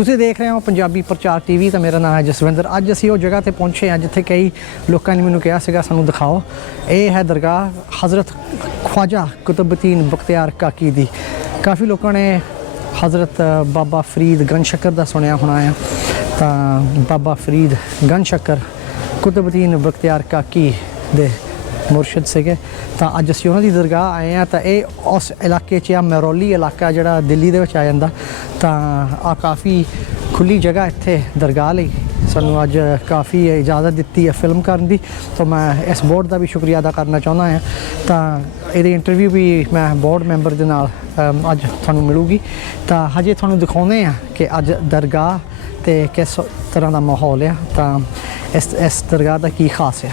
ਤੁਸੀਂ ਦੇਖ ਰਹੇ ਹੋ ਪੰਜਾਬੀ ਪ੍ਰਚਾਰ ਟੀਵੀ ਤੇ ਮੇਰਾ ਨਾਮ ਹੈ ਜਸਵਿੰਦਰ। ਅੱਜ ਅਸੀਂ ਉਹ ਜਗ੍ਹਾ ਤੇ ਪਹੁੰਚੇ ਹਾਂ ਜਿੱਥੇ ਕਈ ਲੋਕਾਂ ਨੇ ਮੈਨੂੰ ਕਿਹਾ ਸੀਗਾ ਸਾਨੂੰ ਦਿਖਾਓ। ਇਹ ਹੈ ਦਰਗਾਹ ਹਜ਼ਰਤ ख्वाजा कुतुबुद्दीन बख्तियार काकी दी। काफ़ी लोगों ने हज़रत बाबा फरीद गंज शक्कर दा सुनिया होना है। तो बाबा फरीद गंज शक्कर कुतुबुद्दीन बख्तियार काकी दे मुर्शद से। तो अज असीं उन्हां दी दरगाह आए हैं। तो ये उस इलाके च महरौली इलाका जिहड़ा दिल्ली दे विच आ जांदा। तो आ काफ़ी खुली जगह इत्थे दरगाह लई सानू अज काफ़ी इजाज़त दी है फिल्म करने की। तो मैं इस बोर्ड का भी शुक्रिया अदा करना चाहता हाँ। तो ये इंटरव्यू भी मैं बोर्ड मैंबर के नाल अज थानू मिलूगी। तो हजे थानू दिखाने हैं कि अज दरगाह तो किस तरह का माहौल है। तो इस दरगाह का की खास है।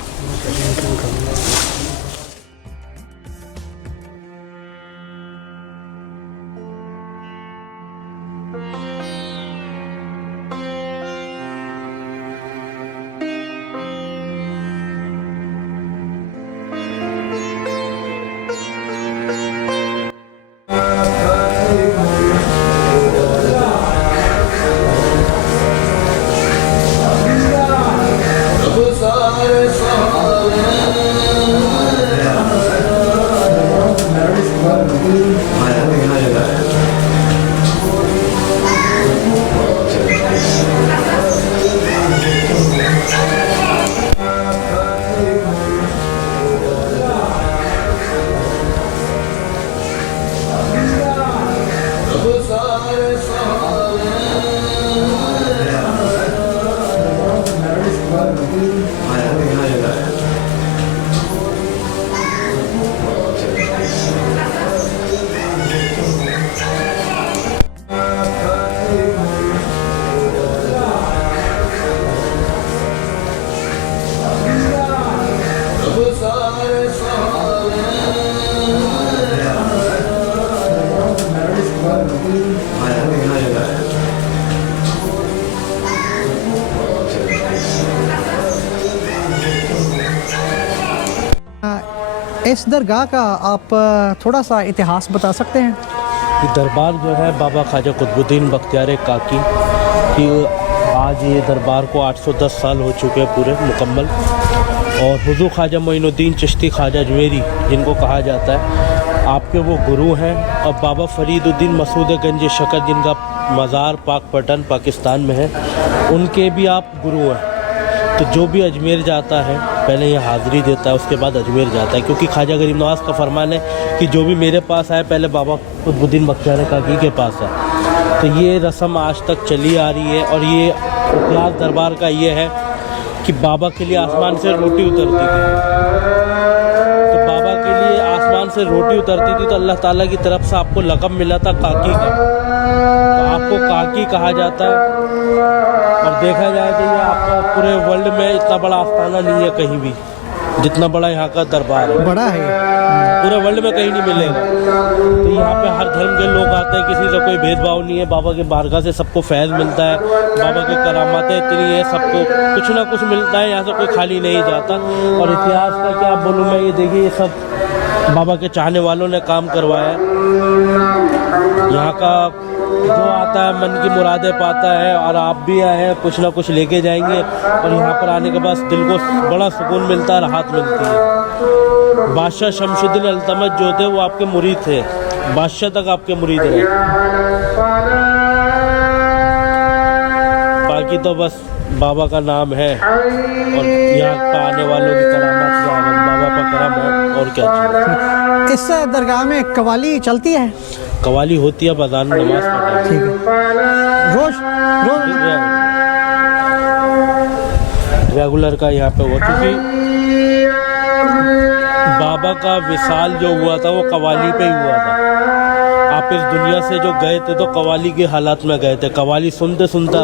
इस दरगाह का आप थोड़ा सा इतिहास बता सकते हैं? ये दरबार जो है बाबा ख्वाजा कुतुबुद्दीन बख्तियार काकी की, आज ये दरबार को 810 साल हो चुके हैं पूरे मुकम्मल। और हुज़ूर ख्वाजा मोइनुद्दीन चिश्ती ख्वाजा अजमेरी जिनको कहा जाता है, आपके वो गुरु हैं। और बाबा फरीदुद्दीन मसूद गंज शक्कर जिनका मज़ार पाकपटन पाकिस्तान में है, उनके भी आप गुरु हैं। तो जो भी अजमेर जाता है पहले ये हाज़िरी देता है, उसके बाद अजमेर जाता है। क्योंकि ख्वाजा गरीब नवाज़ का फरमान है कि जो भी मेरे पास आए पहले बाबा कुतुबुद्दीन बख्तियार काकी के पास है। तो ये रस्म आज तक चली आ रही है। और ये इतिहास दरबार का ये है कि बाबा के लिए आसमान से रोटी उतरती थी। तो बाबा के लिए आसमान से रोटी उतरती थी तो अल्लाह ताला की तरफ से आपको लक़ब मिला था काकी का। तो आपको काकी कहा जाता है। और देखा जाए तो ये आपका पूरे वर्ल्ड में इतना बड़ा आस्थाना नहीं है कहीं भी जितना बड़ा यहाँ का दरबार है। बड़ा है, पूरे वर्ल्ड में कहीं नहीं मिलेगा। तो यहाँ पे हर धर्म के लोग आते हैं, किसी से कोई भेदभाव नहीं है। बाबा के बारगाह से सबको फैज़ मिलता है, बाबा की करामातें इतनी है, सबको कुछ ना कुछ मिलता है। यहाँ से कोई खाली नहीं जाता। और इतिहास का क्या बोलूँ मैं, ये देखिए ये सब बाबा के चाहने वालों ने काम करवाया है। यहाँ का जो आता है मन की मुरादें पाता है। और आप भी आए हैं, कुछ ना कुछ लेके जाएंगे। और यहाँ पर आने के बाद दिल को बड़ा सुकून मिलता है, राहत मिलती है। बादशाह शमशुद्दीन अल्तमश जो थे वो आपके मुरीद थे, बादशाह तक आपके मुरीद रहे। बाकी तो बस बाबा का नाम है और यहाँ पर आने वालों की करामात का आनंद, बाबा का करम है और क्या चाहिए। इस दरगाह में कवाली चलती है? कवाली होती है बज़ान नमाज पढ़ा। ठीक है। रोज रेगुलर का यहाँ पे हुआ, क्योंकि बाबा का विसाल जो हुआ था वो कवाली पे ही हुआ था। आप इस दुनिया से जो गए थे तो कवाली के हालात में गए थे। कवाली सुनते सुनते